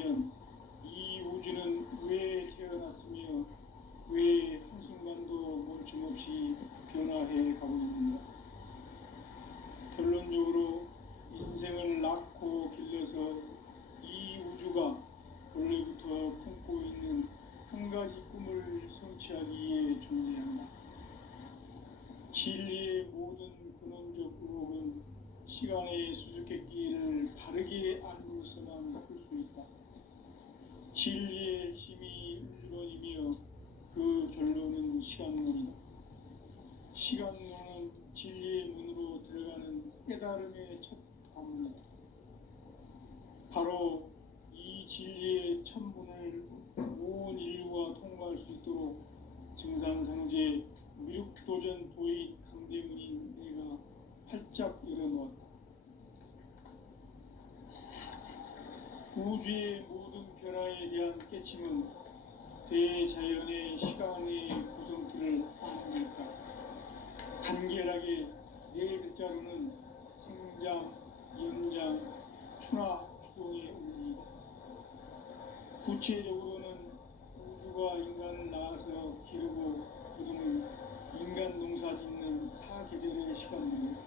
생각하면 이 우주는 왜 태어났으며 왜 한순간도 멈춤없이 변화해 가고 있는가? 결론적으로 인생을 낳고 길러서 이 우주가 원래부터 품고 있는 한 가지 꿈을 성취하기 위해 존재한다. 진리의 모든 근원적 의혹은 시간의 수수께끼를 바르게 알고서만 풀 수 있다. 진리의 힘이 우주론이며 그 결론은 시간론이다. 시간론은 진리의 문으로 들어가는 깨달음의 첫 관문이다. 바로 이 진리의 첫 문을 온 인류가 통과할 수 있도록 증산상제 미륵도전 도의 강대문인 내가 활짝 열어놓았다. 우주의 모든 변화에 대한 깨침은 대자연의 시간의 구성틀을 안내했다. 간결하게 네 글자로는 생장, 연장, 추나 추동의 의미이다. 구체적으로는 우주가 인간을 낳아서 기르고 거두는 인간 농사 짓는 사계절의 시간입니다.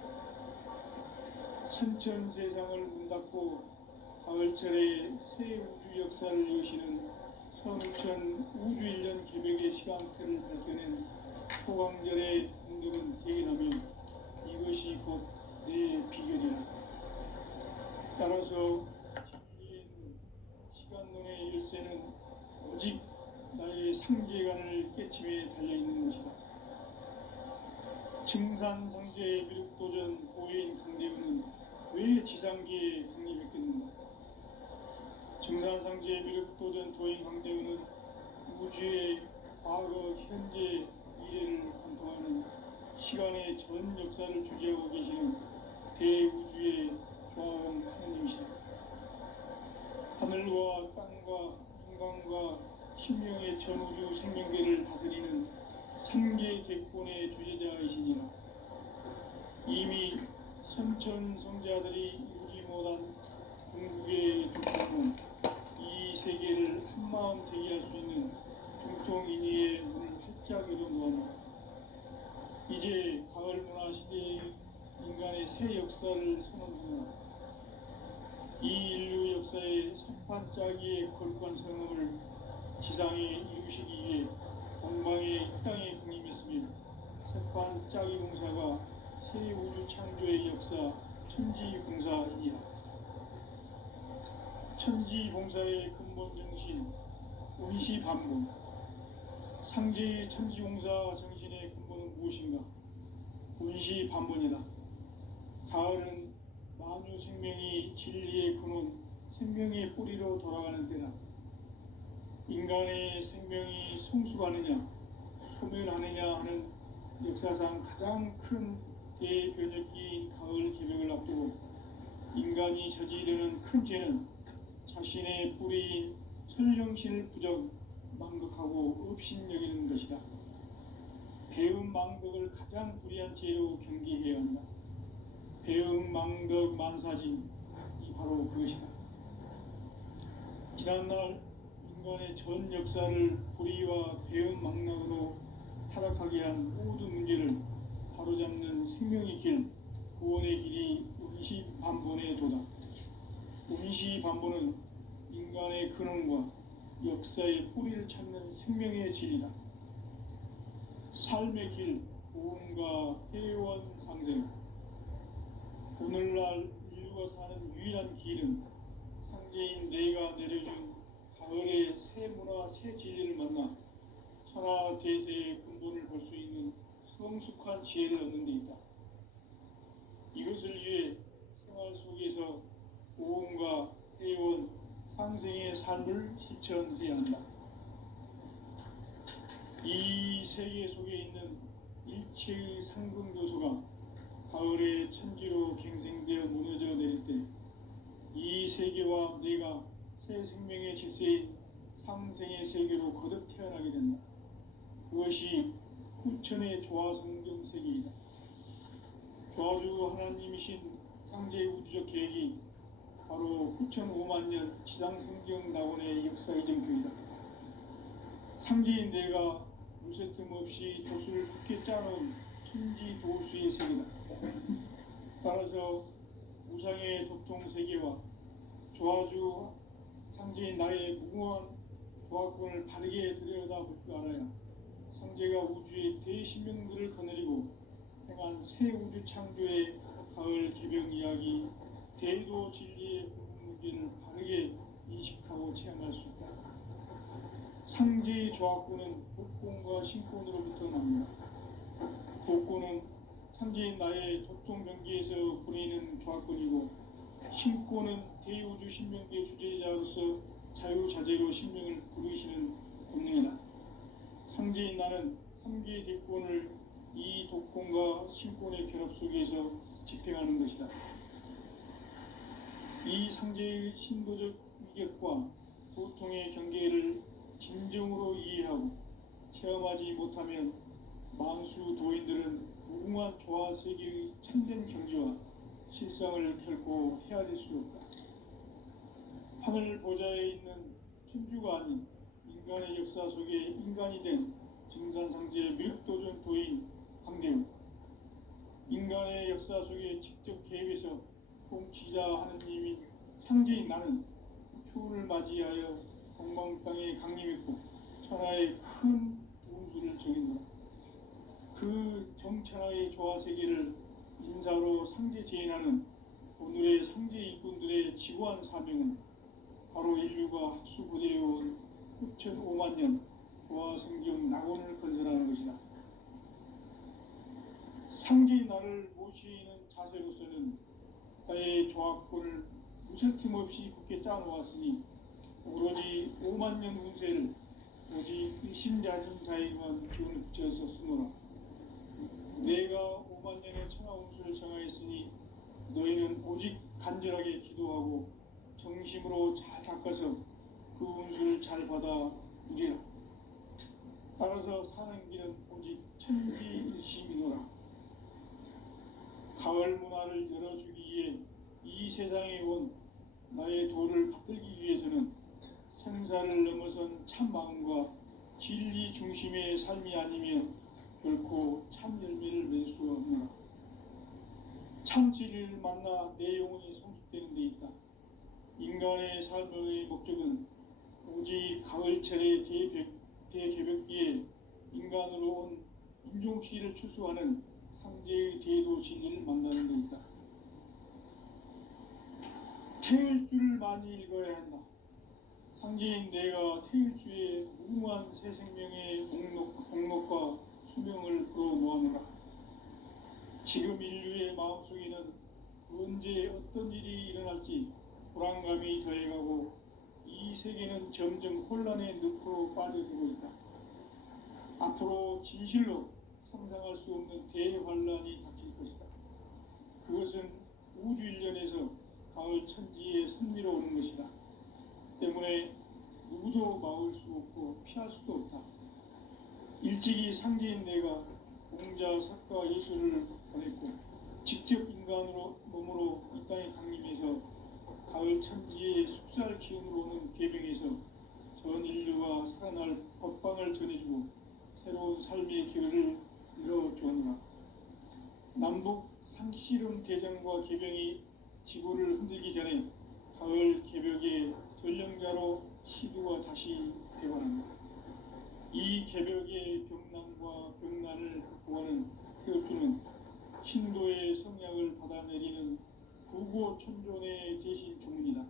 선천 세상을 문 닫고 가을철에 새 우주 역사를 여시는 선우천 우주일년 계획의 시간틀을 밝혀낸 소강절의 공덕은 대견하며 이것이 곧 내 비결이라. 따라서 진리의 눈, 시간론의 열쇠는 오직 나의 상제관을 깨침에 달려있는 것이다. 증산상제의 미륵도전 도인 강대문은 왜 지상계에 강림했겠는가? 증산상제의 미륵도전 도인 강대문은 우주의 과거, 현재, 미래를 관통하는 시간의 전 역사를 주재하고 계시는 대우주의 조화원 하나님이시다. 하늘과 땅과 인간과 신명의 전우주 생명계를 다스리는 삼계 대권의 주제자이시니라. 이미 선천성자들이 이루지 못한 궁극의 중통은 이 세계를 한마음 되게 할 수 있는 중통인의의 문을 활짝 열어놓았다. 이제 가을 문화 시대의 인간의 새 역사를 선언하며 이 인류 역사의 선반짜기의 거룩한 성음을 지상에 이루시기 위해 동방의 이 땅에 강림했으며 선반짜기 공사가 새 우주 창조의 역사 천지공사이니라. 천지공사의 근본 정신 운시반본. 상제의 천지공사 정신의 근본은 무엇인가? 운시반본이다. 가을은 만유 생명이 진리의 근원, 생명의 뿌리로 돌아가는 때다. 인간의 생명이 성숙하느냐, 소멸하느냐 하는 역사상 가장 큰 대변혁기인 가을 개벽을 앞두고 인간이 저지르는 큰 죄는 자신의 뿌리인 설령신을 부정, 망극하고 업신여기는 것이다. 배음 망덕을 가장 불의한 죄로 경계해야 한다. 배음 망덕 만사진이 바로 그것이다. 지난날 인간의 전 역사를 불의와 배음 망락으로 타락하게 한 모든 문제를 바로잡는 생명의 길, 구원의 길이 운시반본의 도다. 운시반본은 인간의 근원과 역사의 뿌리를 찾는 생명의 진리다. 삶의 길, 보험과 회원 상생. 오늘날 인류가 사는 유일한 길은 상제인 내가 내려준 가을의 새 문화, 새 진리를 만나 천하 대세의 근본을 볼 수 있는 성숙한 지혜를 얻는 데 있다. 이것을 위해 생활 속에서 보험과 회원, 상생의 삶을 실천해야 한다. 이 세계 속에 있는 일체의 상승 요소가 가을의 천지로 갱생되어 무너져 내릴 때 이 세계와 내가 새 생명의 질서인 상생의 세계로 거듭 태어나게 된다. 그것이 후천의 조화성경 세계이다. 조화주 하나님이신 상제의 우주적 계획이 바로 후천 5만 년 지상성경 낙원의 역사 이정표이다. 상제인 내가 무쇠틈 없이 도수를 굳게 짜놓은 천지 도수의 세계다. 따라서 우상의 도통 세계와 조화주 상제인 나의 무궁한 조화권을 바르게 들여다볼 줄 알아야 상제가 우주의 대신명들을 거느리고 행한 새 우주 창조의 가을 개병 이야기, 대도 진리의 궁극문제를 바르게 인식하고 체험할 수 있다. 상제의 조화권은 복권과 신권으로부터 나옵니다. 복권은 상제인 나의 도통 경계에서 부리는 조화권이고, 신권은 대우주 신명계의 주제자로서 자유자재로 신명을 부르시는 본능이다. 상제인 나는 3개의 대권을 이 독권과 신권의 결합 속에서 집행하는 것이다. 이 상제의 신도적 위격과 도통의 경계를 진정으로 이해하고 체험하지 못하면 만수 도인들은 무궁한 조화 세계의 참된 경지와 실상을 결코 헤아릴 수 없다. 하늘 보좌에 있는 천주가 아닌 인간의 역사 속에 인간이 된 증산상제의 미륵도전 도인 강대우, 인간의 역사 속에 직접 개입해서 통치자 하느님인 상제인 나는 추운을 맞이하여 동방 땅에 강림했고 천하의 큰 운수를 정했노라. 그 정천하의 조화 세계를 인사로 상제 제인하는 오늘의 상제 일꾼들의 지구한 사명은 바로 인류가 학수부대해온 후천 5만 년 조화 성경 낙원을 건설하는 것이다. 상제인 나를 모시는 자세로서는 나의 조화권을 무쇠틈 없이 굳게 짜놓았으니 오로지 5만 년 운세를 오직 일심자진 자에게만 기운을 붙여서 쓰노라. 내가 5만 년의 천하 운수를 정하였으니 너희는 오직 간절하게 기도하고 정심으로 잘 닦아서 그 운수를 잘 받아 누리라. 따라서 사는 길은 오직 천지일심이노라. 가을 문화를 열어주기 위해 이 세상에 온 나의 도를 받들기 위해서는 생사를 넘어선 참 마음과 진리 중심의 삶이 아니면 결코 참 열매를 맺을 수 없노라. 참 진리를 만나 내 영혼이 성숙되는 데 있다. 인간의 삶의 목적은 오직 가을철의 대개벽기에 인간으로 온 인종씨를 추수하는 상제의 대도 진리를 만나는 데 있다. 태일주를 많이 읽어야 한다. 상제인 내가 태일주의 무궁한 새 생명의 공록과 수명을 풀어놓아노라. 지금 인류의 마음속에는 언제 어떤 일이 일어날지 불안감이 더해가고 이 세계는 점점 혼란의 늪으로 빠져들고 있다. 앞으로 진실로 상상할 수 없는 대환란이 닥칠 것이다. 그것은 우주 일련에서 가을 천지의 섭리로 오는 것이다. 때문에 누구도 막을 수 없고 피할 수도 없다. 일찍이 상제인 내가 공자, 석가, 예술을 보냈고 직접 인간으로 몸으로 이 땅에 강림해서 가을 천지의 숙살 기운으로 오는 계명에서 전 인류가 살아날 법방을 전해주고 새로운 삶의 기회를 이뤄주었노라. 남북 상씨름 대전과 계병이 지구를 흔들기 전에 가을 개벽의 전령자로 시부가 다시 되관한다. 이 개벽의 병난과 병난을 극복하는 태울주는 신도의 성약을 받아내리는 부고천존의 대신 주문이다.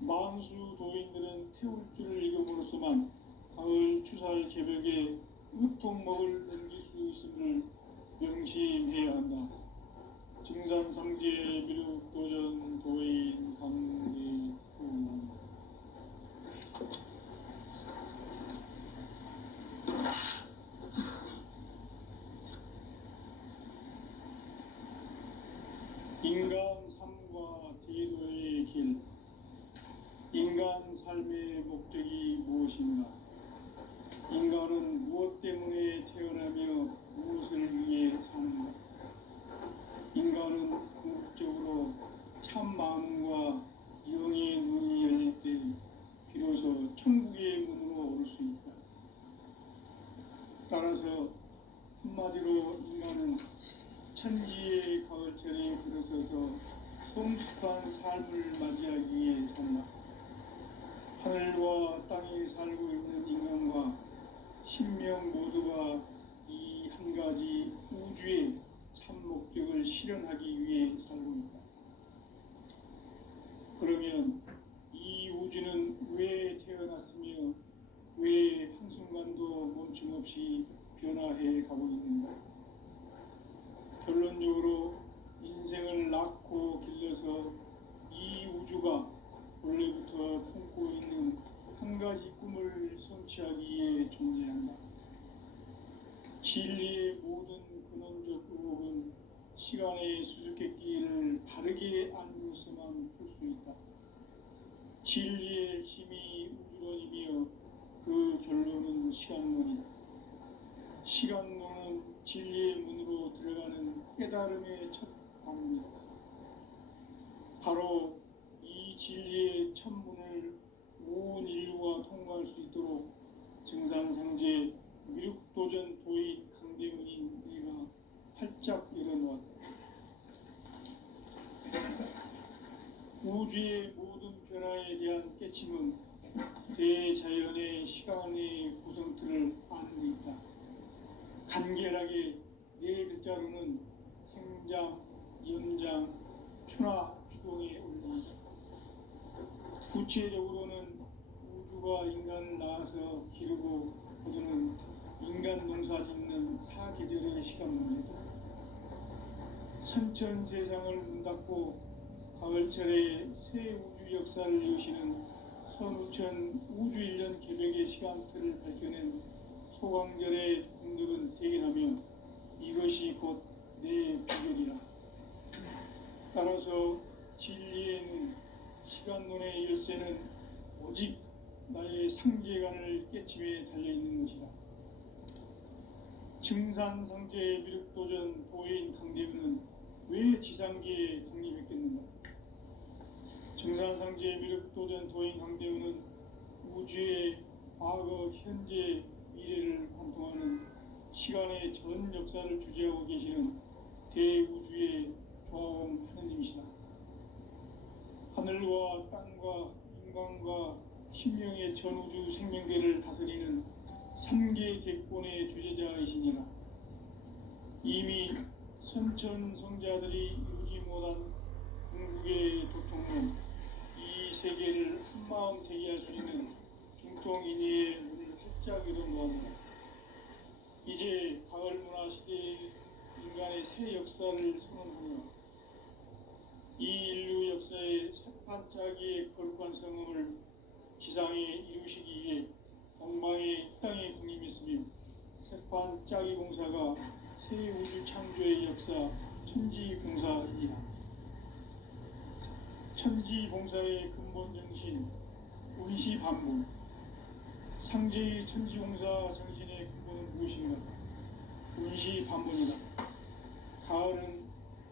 만수 도인들은 태울주를 읽음으로써만 가을 추살 개벽에 으통먹을 넘길 수 있음을 명심해야 한다. 증산상제 미륵도전 도인 강대우. 인간 삶과 대도의 길. 인간 삶의 목적이 무엇인가? 인간은 무엇 때문에 태어나며 무엇을 위해 사는가? 인간은 궁극적으로 참 마음과 영의 눈이 열릴 때 비로소 천국의 문으로 오를 수 있다. 따라서 한마디로 인간은 천지의 가을철에 들어서서 성숙한 삶을 맞이하기 위해 산다. 하늘과 땅에 살고 있는 인간과 신명 모두가 이 한 가지 우주의 참 목적을 실현하기 위해 살고 있다. 그러면 이 우주는 왜 태어났으며 왜 한순간도 멈춤 없이 변화해 가고 있는가? 결론적으로 인생을 낳고 길러서 이 우주가 원래부터 품고 있는 한 가지 꿈을 성취하기 위해 존재한다. 진리의 모든 근원적 의혹은 시간의 수수께끼를 바르게 알고서만 풀 수 있다. 진리의 핵심이 우주론이며 그 결론은 시간론이다. 시간론은 진리의 문으로 들어가는 깨달음의 첫 방문이다. 바로 이 진리의 첫 문을 온 인류가 통과할 수 있도록 증산상제 미륵도전 도의 강대문인 내가 활짝 열어놓았다. 우주의 모든 변화에 대한 깨침은 대자연의 시간의 구성틀을 아는 데 있다. 간결하게 네 글자로는 생장, 연장, 추나 추동의 원리이다. 구체적으로는 우주가 인간을 낳아서 기르고 거두는 인간 농사 짓는 사계절의 시간 문제다. 선천 세상을 문 닫고 가을철에 새 우주 역사를 여시는 선우천 우주일년 개벽의 시간틀을 밝혀낸 소강절의 공덕은 대견하며 이것이 곧 내 비결이라. 따라서 진리에는 시간론의 열쇠는 오직 나의 상제관을 깨침에 달려있는 것이다. 증산상제 미륵도전 도인 강대문은 왜 지상계에 강림했겠는가? 증산상제 미륵도전 도인 강대문은 우주의 과거, 현재, 미래를 관통하는 시간의 전 역사를 주재하고 계시는 대우주의 조화원 하느님이시다. 하늘과 땅과 인간과 신명의 전우주 생명계를 다스리는 3계 대권의 주제자이시니라. 이미 선천성자들이 이루지 못한 궁극의 도통은 이 세계를 한마음 되게 할 수 있는 중통인의의 문을 활짝 열어놓았다. 이제 가을 문화 시대의 인간의 새 역사를 선언하며 이 인류 역사의 새반짝이의 거룩한 성음을 지상에 이루시기 위해 동방의 땅에 군림했으며 새반짝이 공사가 새 우주 창조의 역사 천지공사이니라. 천지공사의 근본 정신 운시반본. 상제의 천지공사 정신의 근본은 무엇인가? 운시반본이다. 가을은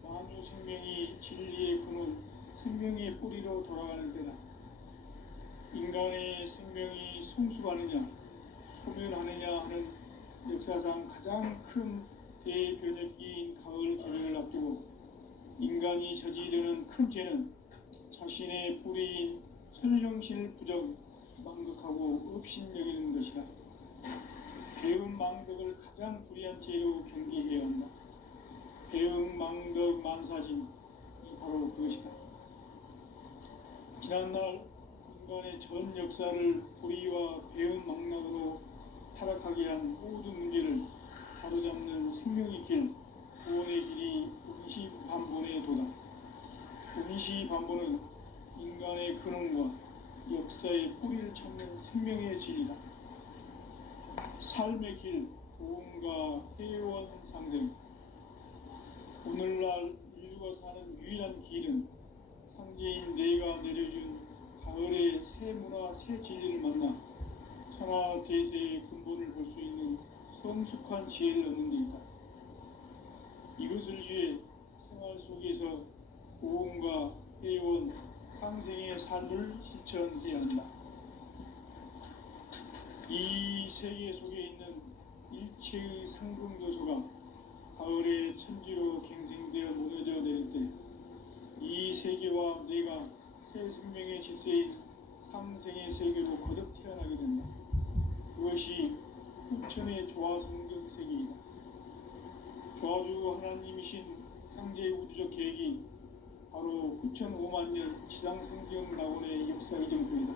만유 생명이 진리의 근원, 생명의 뿌리로 돌아가는 때다. 인간의 생명이 성숙하느냐, 소멸하느냐 하는 역사상 가장 큰 대변혁기인 가을 개벽을 앞두고 인간이 저지르는 큰 죄는 자신의 뿌리인 설령신을 부정, 망덕하고 업신여기는 것이다. 배운 망덕을 가장 불의한 죄로 경계해야 한다. 배운 망덕 만사진이 바로 그것이다. 지난날 인간의 전 역사를 불의와 배운 망락으로 타락하게 한 모든 문제를 바로잡는 생명의 길, 구원의 길이 운시반본의 도다. 운시반본은 인간의 근원과 역사의 뿌리를 찾는 생명의 진리다. 삶의 길, 고음과 회원 상생. 오늘날 인류가 사는 유일한 길은 상제인 내가 내려준 가을의 새 문화, 새 진리를 만나 천하 대세의 근본을 볼 수 있는 성숙한 지혜를 얻는 데 있다. 이것을 위해 생활 속에서 고음과 해온 상생의 삶을 실천해야 한다. 이 세계 속에 있는 일체의 상승조소가 가을의 천지로 갱생되어 무너져 내릴 때 이 세계와 내가 새 생명의 질서인 상생의 세계로 거듭 태어나게 된다. 그것이 후천의 조화성경 세계이다. 조화주 하나님이신 상제의 우주적 계획이 바로 후천 5만 년 지상성경 낙원의 역사 이정표이다.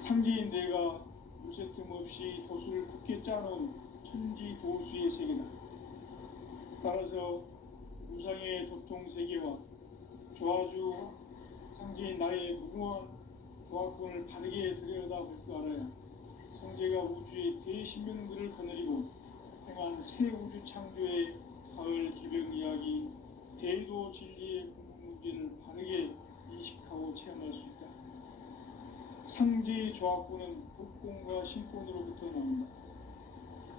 상제인 내가 무쇠틈 없이 도수를 굳게 짜놓은 천지 도수의 세계다. 따라서 무상의 도통 세계와 조화주 상제인 나의 무궁한 조화권을 바르게 들여다볼 줄 알아야 성제가 우주의 대신명들을 거느리고 행한 새 우주 창조의 가을 개벽 이야기, 대도 진리의 궁극 문제를 바르게 인식하고 체험할 수 있다. 상제의 조화권은 복권과 신권으로부터 나온다.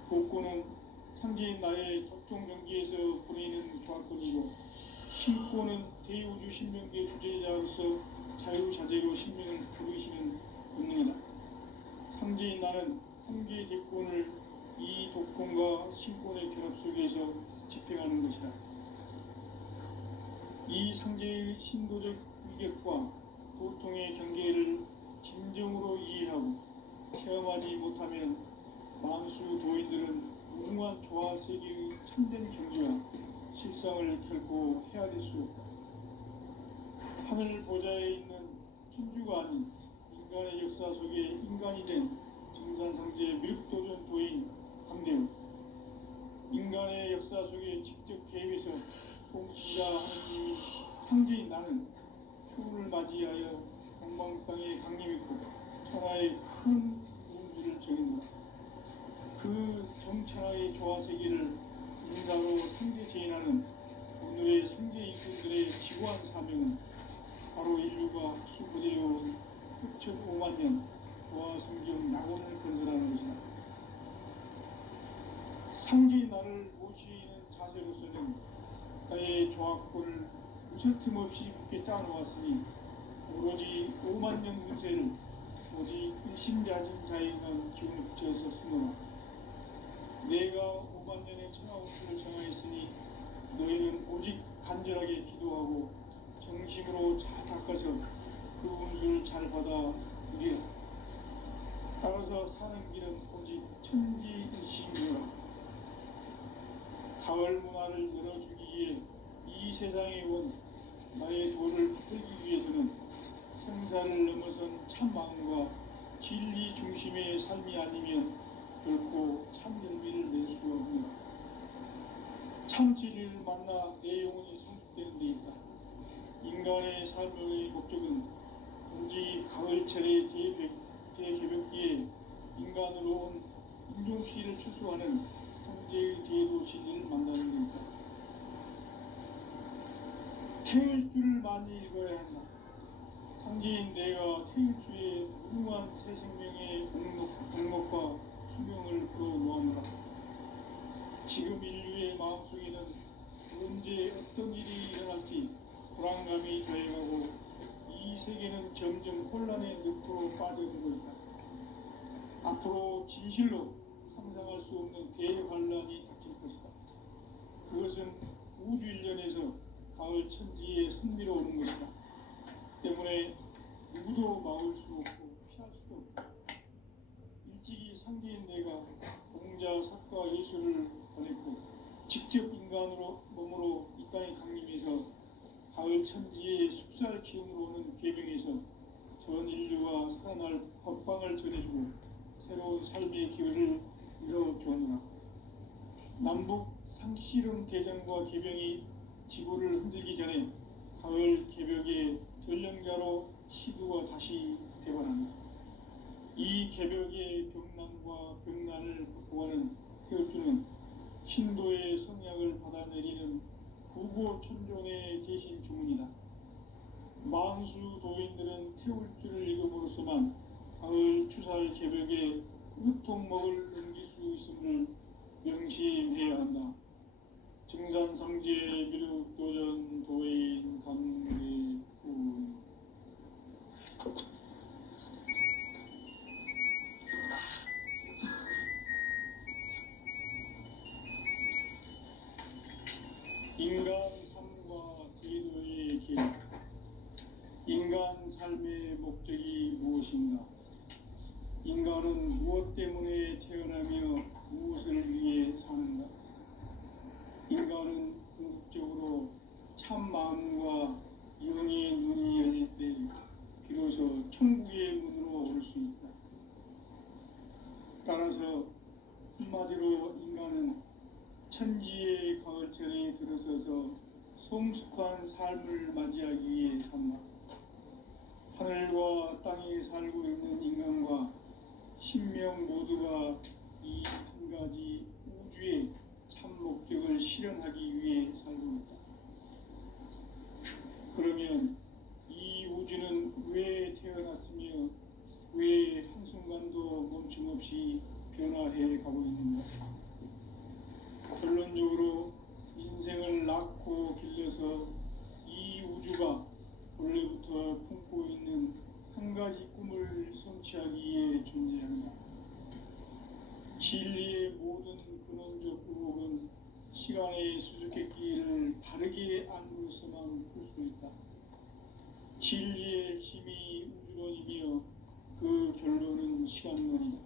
복권은 상제인 나의 도통 경기에서 보내는 조화권이고, 신권은 대우주 신명계 주제자로서 자유자재로 신명을 부르시는 본능이다. 상제인 나는 상계의 대권을 이 독권과 신권의 결합 속에서 집행하는 것이다. 이 상제의 신도적 위격과 도통의 경계를 진정으로 이해하고 체험하지 못하면 만수 도인들은 무궁한 조화 세계의 참된 경지와 실상을 결코 헤아릴 수 없다. 하늘 보좌에 있는 천주가 아닌 인간의 역사 속에 인간이 된 정산상제의 미륵도전 도인 강대우, 인간의 역사 속에 직접 개입해서 통치자 하느님이 상제인 나는 추운을 맞이하여 동방 땅에 강림했고 천하의 큰 운수를 정했노라. 그 정천하의 조화 세계를 인사로 상제 제인하는 오늘의 상제 이군들의 지구한 사명은 바로 인류가 수부되어온 흑천 5만 년 조화 성경 낙원을 건설하는 것이다. 상제의 나를 모시는 자세로서는 나의 조화권을 무설틈 없이 굳게 짜놓았으니 오로지 5만 년 운세를 오직 일심자진 자에만 기운을 붙여서 쓰노라. 내가 5만 년의 천하 운수를 정하였으니 너희는 오직 간절하게 기도하고 정심으로 잘 닦아서 그 운수를 잘 받아 누리라. 따라서 사는 길은 오직 천지일심이라. 가을 문화를 열어주기 위해 이 세상에 온 나의 도를 붙들기 위해서는 생사를 넘어선 참 마음과 진리 중심의 삶이 아니면 결코 참 열매를 낼 수가 없노라. 참 진리를 만나 내 영혼이 성숙되는 데 있다. 인간의 삶의 목적은 오직 가을철의 대개벽기에 인간으로 온 인종씨를 추수하는 상제의 대도 진리를 만나는 데 있다. 태일 줄을 많이 읽어야 한다. 상제인 내가 태일주의 무궁한 새 생명의 목록과 수명을 풀어놓아노라. 지금 인류의 마음속에는 언제 어떤 일이 일어날지 불안감이 더해가고 이 세계는 점점 혼란의 늪으로 빠져들고 있다. 앞으로 진실로 상상할 수 없는 대환란이 닥칠 것이다. 그것은 우주 일련에서 가을 천지에 선미로우는 것이다. 때문에 누구도 막을 수 없고 피할 수도 없다. 일찍이 상제인 내가 공자, 석가, 예수를 보냈고 직접 인간으로 몸으로 이 땅에 강림해서 가을 천지의 숲살 기운으로 오는 계명에서 전 인류가 살아날 법방을 전해주고 새로운 삶의 기회를 이뤄주었노라. 남북 상실은 대전과 개병이 지구를 흔들기 전에 가을 개벽의 전령자로 시부가 다시 대발한다. 이 개벽의 병난과 병난을 극복하는 태울주는 신도의 성약을 받아내리는 부고천존의 대신 주문이다. 만수 도인들은 태울주를 읽음으로써만 가을 추살 개벽에 으통목을 넘길 수 있음을 명심해야 한다. 증산상제 미륵도전 도인 강대 삶의 목적이 무엇인가? 인간은 무엇 때문에 태어나며 무엇을 위해 사는가? 인간은 궁극적으로 참 마음과 영의 눈이 열릴 때 비로소 천국의 문으로 올 수 있다. 따라서 한마디로 인간은 천지의 가을철에 들어서서 성숙한 삶을 맞이하기 위해 산다. 하늘과 땅에 살고 있는 인간과 신명 모두가 이 한 가지 우주의 참 목적을 실현하기 위해 살고 있다. 그러면 이 우주는 왜 태어났으며 왜 한순간도 멈춤없이 변화해 가고 있는가? 결론적으로 인생을 낳고 길러서 이 우주가 원래부터 품고 있는 한 가지 꿈을 성취하기 위해 존재한다. 진리의 모든 근원적 의혹은 시간의 수수께끼를 바르게 알므로서만 풀 수 있다. 진리의 핵심이 우주론이며 그 결론은 시간론이다.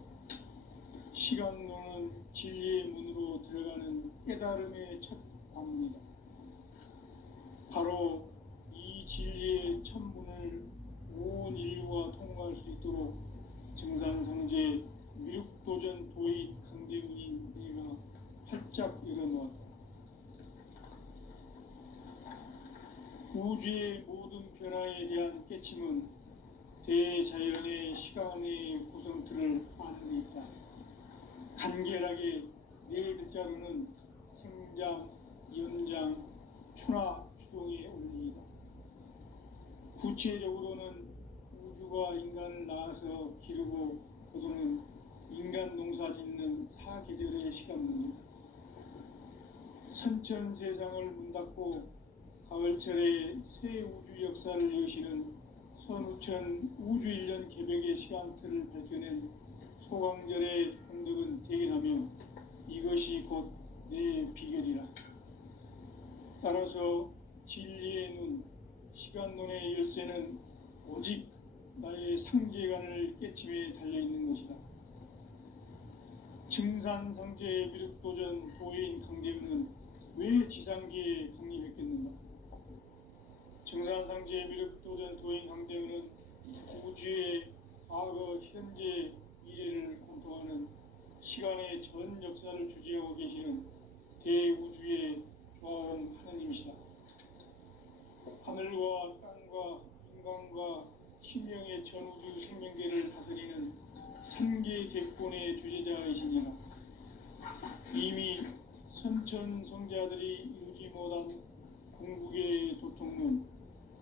시간론은 진리의 문으로 들어가는 깨달음의 첫 관문이다. 바로 이 진리의 첫 문을 온 인류가 통과할 수 있도록 증산성제 미륵도전 도의 강대훈인 내가 활짝 열어놓았다. 우주의 모든 변화에 대한 깨침은 대자연의 시간의 구성틀을 아는 데 있다. 간결하게 네 글자로는 생장, 연장, 추나 추동의 원리이다. 구체적으로는 우주가 인간을 낳아서 기르고 거두는 인간 농사 짓는 사계절의 시간문이다. 선천세상을 문닫고 가을철에 새 우주 역사를 여시는 선우천 우주일년 개벽의 시간틀을 밝혀낸 소강절의 공덕은 대견하며 이것이 곧 내 비결이라. 따라서 진리의 눈, 시간론의 열쇠는 오직 나의 상계관을 깨침에 달려있는 것이다. 증산성제의 미륵도전 도인 강대훈은 왜 지상계에 강림했겠는가? 증산성제의 미륵도전 도인 강대훈은 우주의 과거, 현재, 미래를 관통하는 시간의 전 역사를 주재하고 계시는 대우주의 조화원 하느님이시다. 하늘과 땅과 인간과 신명의 전우주 생명계를 다스리는 삼계 대권의 주제자이시니라. 이미 선천성자들이 이루지 못한 궁극의 도통문,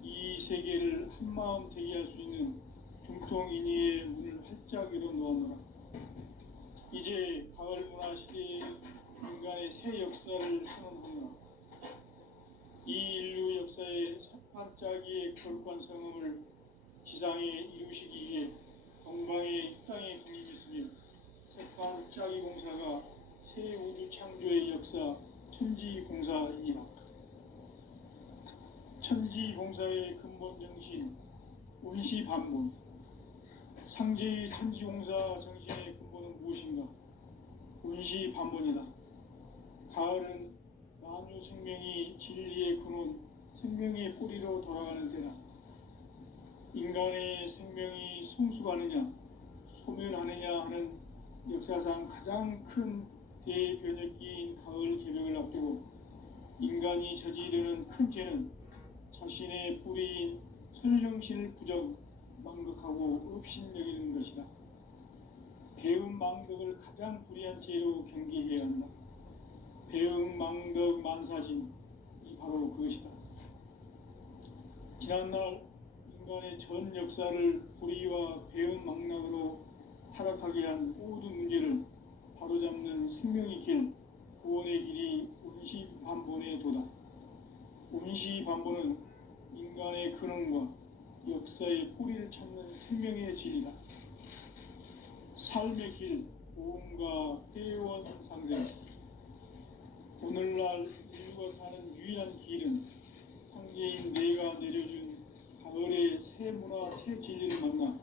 이 세계를 한마음 되게 할 수 있는 중통인의의 문을 활짝 열어놓았노라. 이제 가을 문화 시대의 인간의 새 역사를 선언하노라. 이 인류 역사의 반짝이의 거룩한 성음을 지상에 이루시기 위해 동방의 땅에 독립했으며 반짝이 공사가 새 우주 창조의 역사 천지공사이니라. 천지공사의 근본 정신 운시반본. 상제의 천지공사 정신의 근본은 무엇인가? 운시반본이다. 가을은 만유 생명이 진리의 근원, 생명의 뿌리로 돌아가는 때다. 인간의 생명이 성숙하느냐, 소멸하느냐 하는 역사상 가장 큰 대변혁기인 가을 개벽을 앞두고 인간이 저지르는 큰 죄는 자신의 뿌리인 설령신을 부정, 망극하고 업신여기는 것이다. 배움 망덕을 가장 불의한 죄로 경계해야 한다. 배움 망덕 만사진이 바로 그것이다. 지난날 인간의 전 역사를 불의와 배움 망락으로 타락하게 한 모든 문제를 바로잡는 생명의 길, 구원의 길이 운시반본의 도다. 운시반본은 인간의 근원과 역사의 뿌리를 찾는 생명의 질이다. 삶의 길, 보험과 회원 상생. 오늘날 인류가 사는 유일한 길은 상제인 내가 내려준 가을의 새 문화 새 진리를 만나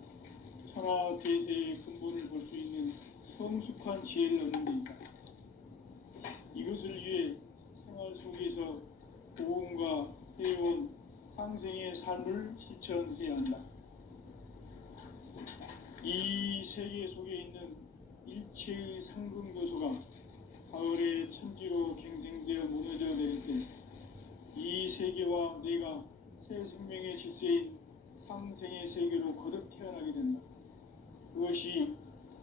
천하 대세의 근본을 볼 수 있는 성숙한 지혜를 얻는 데이다. 이것을 위해 생활 속에서 고음과 해온 상생의 삶을 실천해야 한다. 이 세계 속에 있는 일체의 상금 요소가 가을의 천지로 갱생되어 무너져 내릴 때 이 세계와 내가 새 생명의 질서인 상생의 세계로 거듭 태어나게 된다. 그것이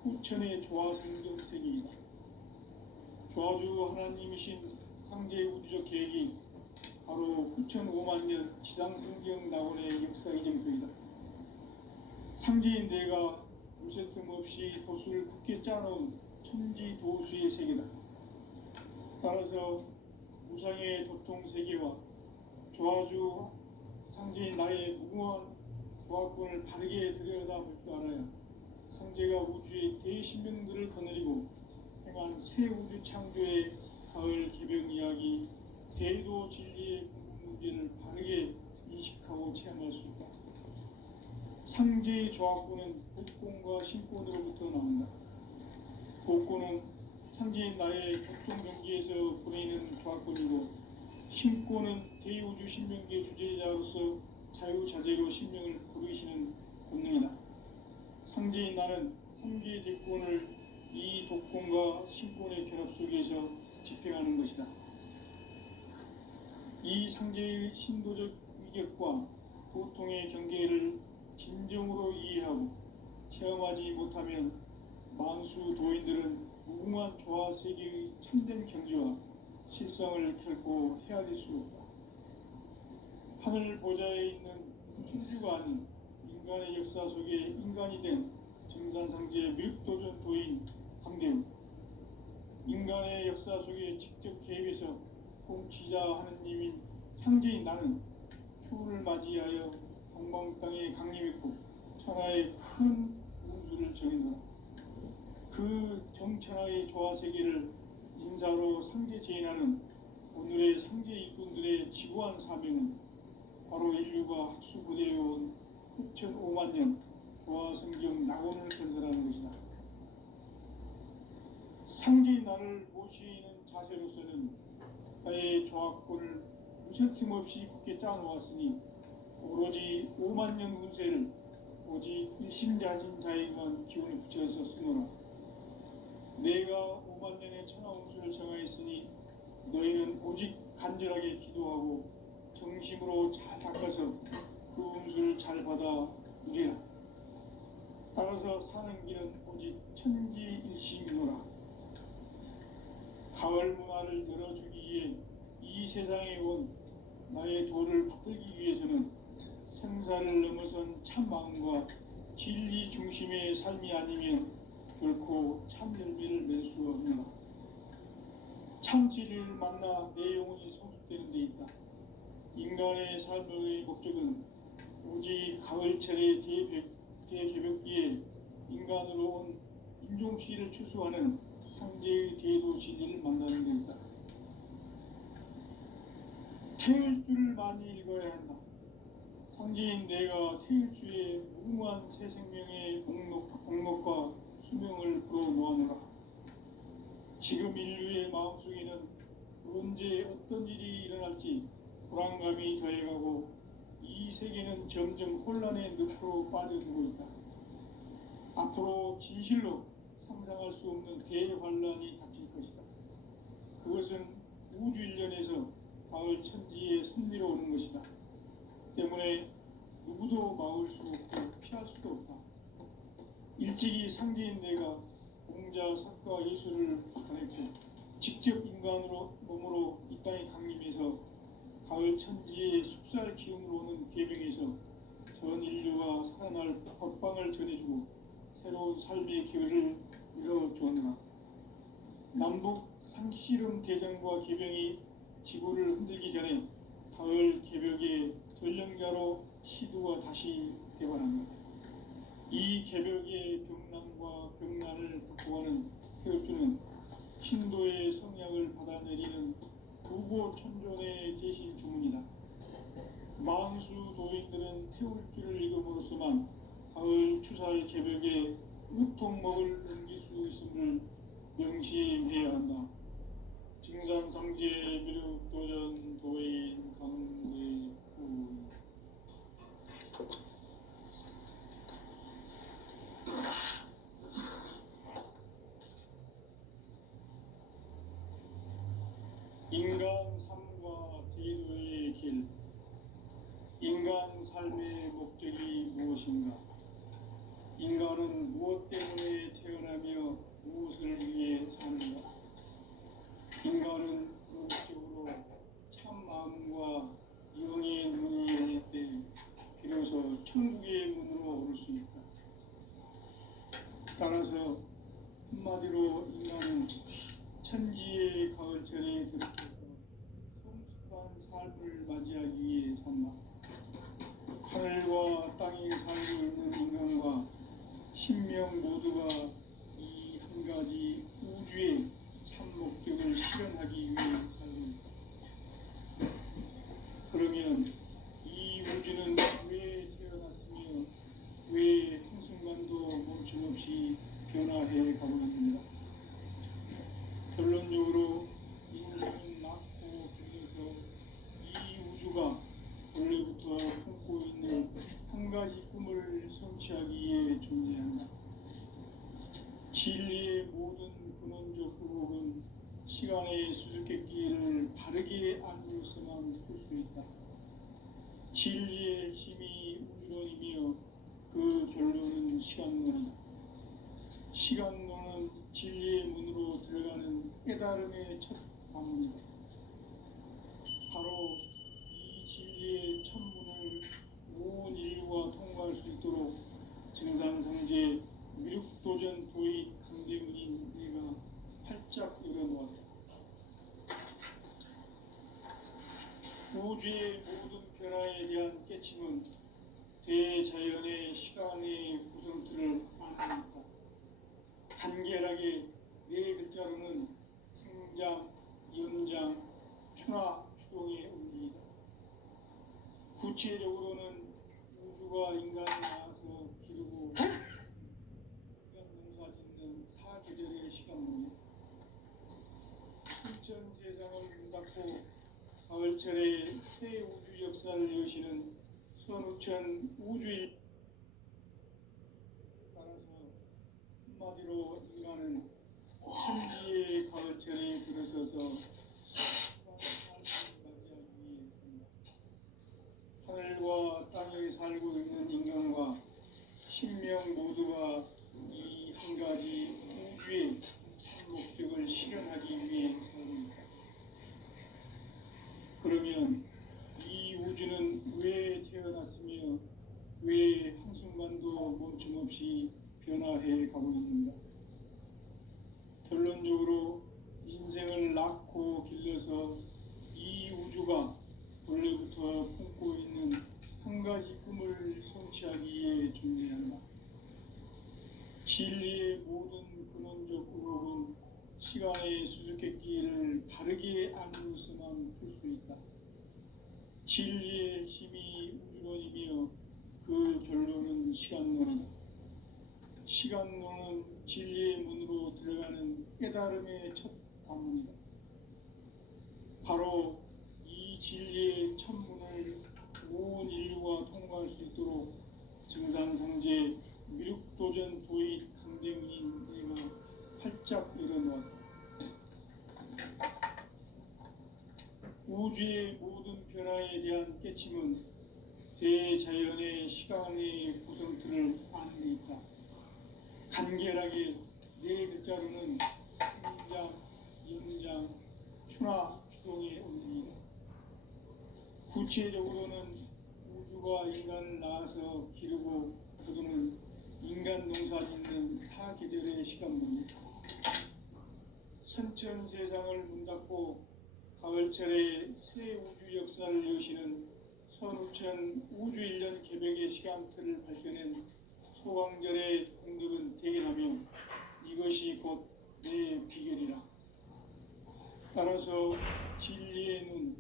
후천의 조화성경 세계이다. 조화주 하나님이신 상제의 우주적 계획이 바로 후천 5만 년 지상성경 낙원의 역사 이정표이다. 상제인 내가 무쇠틈 없이 도수를 굳게 짜놓은 천지 도수의 세계다. 따라서 무상의 도통 세계와 조화주 상제인 나의 무궁한 조화권을 바르게 들여다볼 줄 알아야 상제가 우주의 대신명들을 거느리고 행한 새 우주 창조의 가을 개벽 이야기, 대도 진리의 문제를 바르게 인식하고 체험할 수 있다. 상제의 조화권은 복권과 신권으로부터 나온다. 복권은 상제인 나의 교통경기에서 보내는 조화권이고, 신권은 대우주 신명계 주제자로서 자유자재로 신명을 부르시는 본능이다. 상제인 나는 상계의 대권을 이 독권과 신권의 결합 속에서 집행하는 것이다. 이 상제의 신도적 위격과 고통의 경계를 진정으로 이해하고 체험하지 못하면 만수 도인들은 무궁한 조화 세계의 참된 경지와 실상을 결코 헤아릴 수 없다. 하늘 보좌에 있는 천주가 아닌 인간의 역사 속에 인간이 된 정산상제 밀도전 도인 강대우, 인간의 역사 속에 직접 개입해서 통치자 하느님인 상제인 나는 추후를 맞이하여 동방 땅에 강림했고 천하의 큰 운수를 정했노라. 그 정천하의 조화세계를 인사로 상제 제인하는 오늘의 상제 일꾼들의 지구한 사명은 바로 인류가 학수고대해온 후천 5만 년 조화성경 낙원을 건설하는 것이다. 상제인 나를 모시는 자세로서는 나의 조화권을 무쇠틈 없이 굳게 짜놓았으니 오로지 5만 년 운세를 오직 일심자진 자에게만 기운을 붙여서 쓰노라. 내가 5만 년의 천하 운수를 정하였으니 너희는 오직 간절하게 기도하고 정심으로 잘 닦아서 그 운수를 잘 받아 누리라. 따라서 사는 길은 오직 천지일심이노라. 가을 문화를 열어주기 위해 이 세상에 온 나의 도를 받들기 위해서는 생사를 넘어선 참 마음과 진리 중심의 삶이 아니면 결코 참 열매를 맺을 수 없노라. 참 진리를 만나 내 영혼이 성숙되는 데 있다. 인간의 삶의 목적은 오직 가을철의 대개벽기에 인간으로 온 인종시를 추수하는 상제의 대도 진리를 만나는 데 있다. 태일주를 많이 읽어야 한다. 상제인 내가 태일주의 무궁한 새 생명의 목록과 수명을 불어놓아노라. 지금 인류의 마음속에는 언제 어떤 일이 일어날지 불안감이 더해가고 이 세계는 점점 혼란의 늪으로 빠져들고 있다. 앞으로 진실로 상상할 수 없는 대환란이 닥칠 것이다. 그것은 우주 일련에서 가을 천지의 섭리로 오는 것이다. 때문에 누구도 막을 수 없고 피할 수도 없다. 일찍이 상제인 내가 공자, 석가, 예술을 보냈고 직접 인간으로 몸으로 이 땅에 강림해서 가을 천지의 숙살 기운으로 오는 계명에서 전 인류가 살아날 법방을 전해주고 새로운 삶의 기회를 열어주었노라. 남북 상씨름 대전과 계병이 지구를 흔들기 전에 가을 개벽의 전령자로 시두가 다시 대발한다. 이 개벽의 병난과 병난을 극복하는 태엽주는 신도의 성약을 받아내리는 부고 천존의 대신 주문이다. 만수 도인들은 태울 줄을 읽음으로써만 가을 추살 개벽에 으통먹을 넘길 수 있음을 명심해야 한다. 증산상제 미륵도전 도인 강대구. 인간 삶과 기도의 길. 인간 삶의 목적이 무엇인가? 인간은 무엇 때문에 태어나며 무엇을 위해 사는가? 인간은 궁극적으로 참 마음과 영의 문이 열릴 때 비로소 천국의 문으로 올 수 있다. 따라서 한마디로 인간은 천지의 가을철에 들어서서 성숙한 삶을 맞이하기 위해 산다. 하늘과 땅에 살고 있는 인간과 신명 모두가 이 한 가지 우주의 참 목적을 실현하기 위해 살고 있다. 그러면 이 우주는 왜 태어났으며 왜 한순간도 멈춤없이 변화해 가고 있는가? 결론적으로 인생은 낳고 길러서 이 우주가 원래부터 품고 있는 한 가지 꿈을 성취하기 위해 존재한다. 진리의 모든 근원적 의혹은 시간의 수수께끼를 바르게 알고서만 풀 수 있다. 진리의 힘이 우주론이며 그 결론은 시간론이다. 시간론은 진리의 문으로 들어가는 깨달음의 첫 방문이다. 바로 이 진리의 첫 문을 온 인류가 통과할 수 있도록 증산상제 미륵도전 도의 강대문인 내가 활짝 열어놓았다. 우주의 모든 변화에 대한 깨침은 대자연의 시간의 구성틀을 안고 있다. 간결하게 네 글자로는 생장, 연장, 추나 추동의 원리이다. 구체적으로는 우주가 인간을 낳아서 기르고 인간 농사짓는 사계절의 시간문이다. 천천 세상을 문 닫고 가을철에 새 우주 역사를 여시는 선우천 우주일. 따라서 한마디로 인간은 천지의 가을철에 들어서서 성숙한 삶을 맞이하기 위해 산다. 하늘과 땅에 살고 있는 인간과 신명 모두가 이 한 가지 우주의 참 목적을 실현하기 위해 살고 있다. 그러면 이 우주는 왜 태어났으며 왜 한순간도 멈춤없이 변화해 가고 있는가? 결론적으로 인생을 낳고 길러서 이 우주가 원래부터 품고 있는 한 가지 꿈을 성취하기 위해 존재한다. 진리의 모든 근원적 의혹은 시간의 수수께끼를 바르게 알고서만 풀 수 있다. 진리의 힘이 우주론이며 그 결론은 시간론이다. 시간론은 진리의 문으로 들어가는 깨달음의 첫 방문이다. 바로 이 진리의 첫 문을 온 인류가 통과할 수 있도록 증산상제 미륵도전 도의 강대문인 내가 활짝 열어놓았다. 우주의 모든 변화에 대한 깨침은 대자연의 시간의 구성틀을 안에 있다. 간결하게 네 글자로는 생장, 연장, 추나 추동의 원리이다. 구체적으로는 우주가 인간을 낳아서 기르고 거두는 인간 농사짓는 사계절의 시간문이다. 천천 세상을 문 닫고 가을철에 새 우주 역사를 여시는 선우천 우주 1년 개벽의 시간틀을 밝혀낸 소강절의 공덕은 대견하며 이것이 곧 내 비결이라. 따라서 진리의 눈,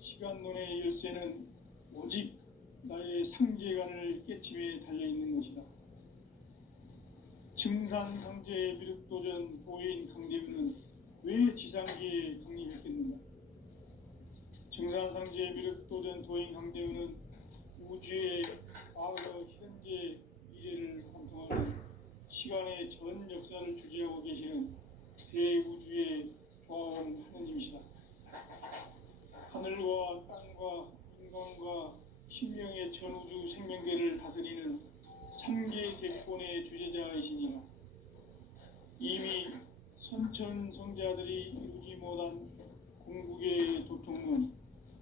시간론의 열쇠는 오직 나의 상제관을 깨침에 달려있는 것이다. 증산상제 미륵도전 도인 강대우는 왜 지상계에 강림했겠는가? 증산상제 미륵도전 도인 강대우는 우주의 과거, 현재, 미래를 관통하는 시간의 전 역사를 주재하고 계시는 대우주의 조화원 하느님이시다. 하늘과 땅과 인간과 신명의 전우주 생명계를 다스리는 삼계 대권의 주재자이시니라. 이미 선천성자들이 이루지 못한 궁극의 도통은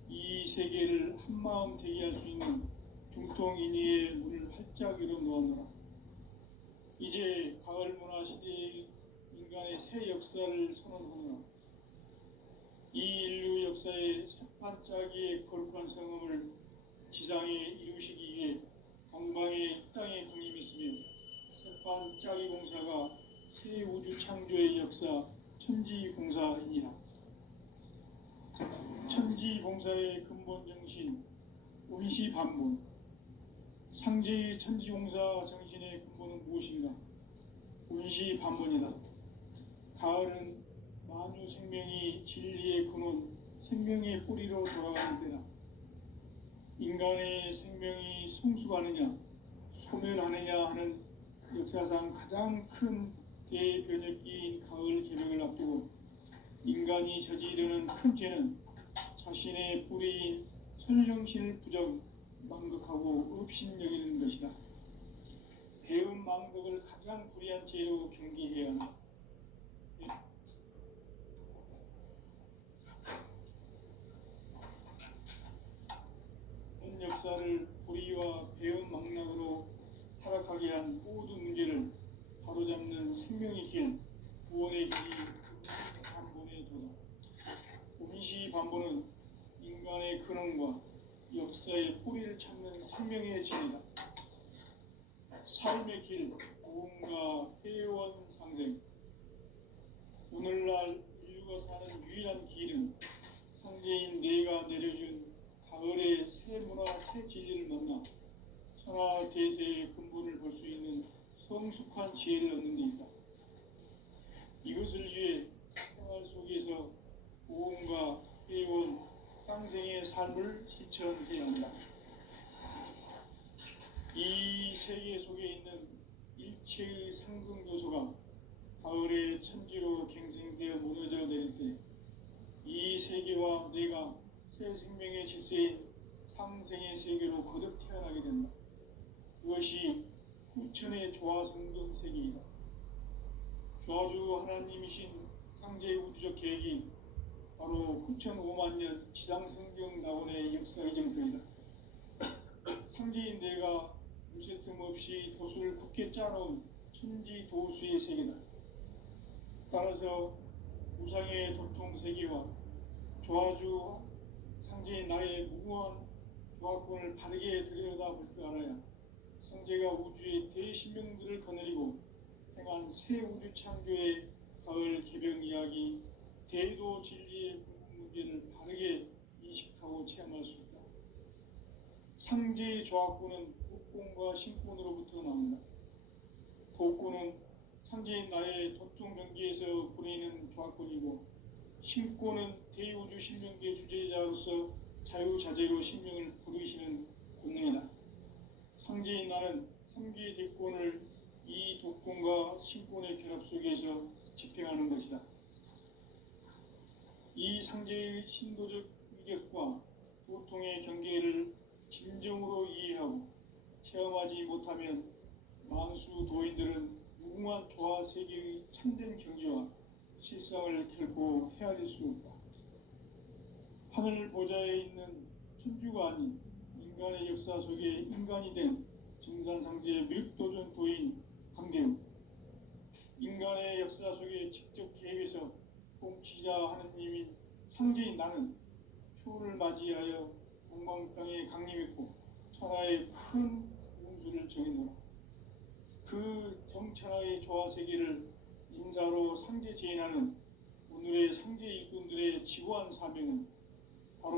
이 세계를 한마음 대기할 수 있는 중통인의의 문을 활짝 열어 놓았노라. 이제 가을 문화 시대의 인간의 새 역사를 선언하노라. 이 인류 역사의 새반짝이의 거룩한 성음을 지상에 이루시기 위해 동방의 땅에 강림했으며 새반짝이 공사가 새 우주 창조의 역사 천지공사이니라. 천지공사의 근본 정신 운시반본. 상제의 천지공사 정신의 근본은 무엇인가? 운시반본이다. 가을은 만유 생명이 진리의 근원, 생명의 뿌리로 돌아가는 때다. 인간의 생명이 성숙하느냐, 소멸하느냐 하는 역사상 가장 큰 대변혁기인 가을 개벽을 앞두고 인간이 저지르는 큰 죄는 자신의 뿌리인 선령신을 부정, 망극하고 업신여기는 것이다. 배운 망덕을 가장 불의한 죄로 경계해야 한다. 현 역사를 불의와 배운 망락으로 타락하게 한 모든 문제를 바로잡는 생명의 길, 구원의 길이 운시반본의 도다. 운시반본은 인간의 근원과 역사의 뿌리를 찾는 생명의 진이다. 삶의 길, 고음과 회원 상생. 오늘날 인류가 사는 유일한 길은 상제인 내가 내려준 가을의 새 문화, 새 진리를 만나 천하 대세의 근본을 볼 수 있는 성숙한 지혜를 얻는 데 있다. 이것을 위해 생활 속에서 고음과 회원, 상생의 삶을 실천해야 한다. 이 세계 속에 있는 일체의 상승요소가 가을의 천지로 갱생되어 무너져 내릴 때 이 세계와 내가 새 생명의 질서인 상생의 세계로 거듭 태어나게 된다. 그것이 후천의 조화성경 세계이다. 조화주 하나님이신 상제의 우주적 계획이 바로 후천 5만 년 지상성경 낙원의 역사의 정표이다. 상제인 내가 무쇠틈 없이 도수를 굳게 짜놓은 천지 도수의 세계다. 따라서 무상의 도통 세계와 조화주 상제인 나의 무궁한 조화권을 바르게 들여다볼 줄 알아야 상제가 우주의 대신명들을 거느리고 행한 새 우주 창조의 가을 개벽 이야기, 대도 진리의 궁극 문제를 바르게 인식하고 체험할 수 있다. 상제의 조화권은 복권과 신권으로부터 나온다. 복권은 상제인 나의 도통 경계에서 부리는 조화권이고, 신권은 대우주 신명계 주제자로서 자유자재로 신명을 부르시는 권능이다. 상제인 나는 3개의 대권을 이 독권과 신권의 결합 속에서 집행하는 것이다. 이 상제의 신도적 위격과 도통의 경계를 진정으로 이해하고 체험하지 못하면 만수 도인들은 무궁한 조화 세계의 참된 경지와 실상을 결코 헤아릴 수 없다. 하늘 보좌에 있는 천주가 아닌 인간의 역사 속에 인간이 된 증산상제 미륵도전 도인 강대우. 인간의 역사 속에 직접 개입해서 통치자 하느님인 상제인 나는 추후를 맞이하여 동방 땅에 강림했고 천하의 큰 운수를 정해놓아. 그 정천하의 조화 세계를 인사로 상제 제인하는 오늘의 상제 일꾼들의 지고한 사명은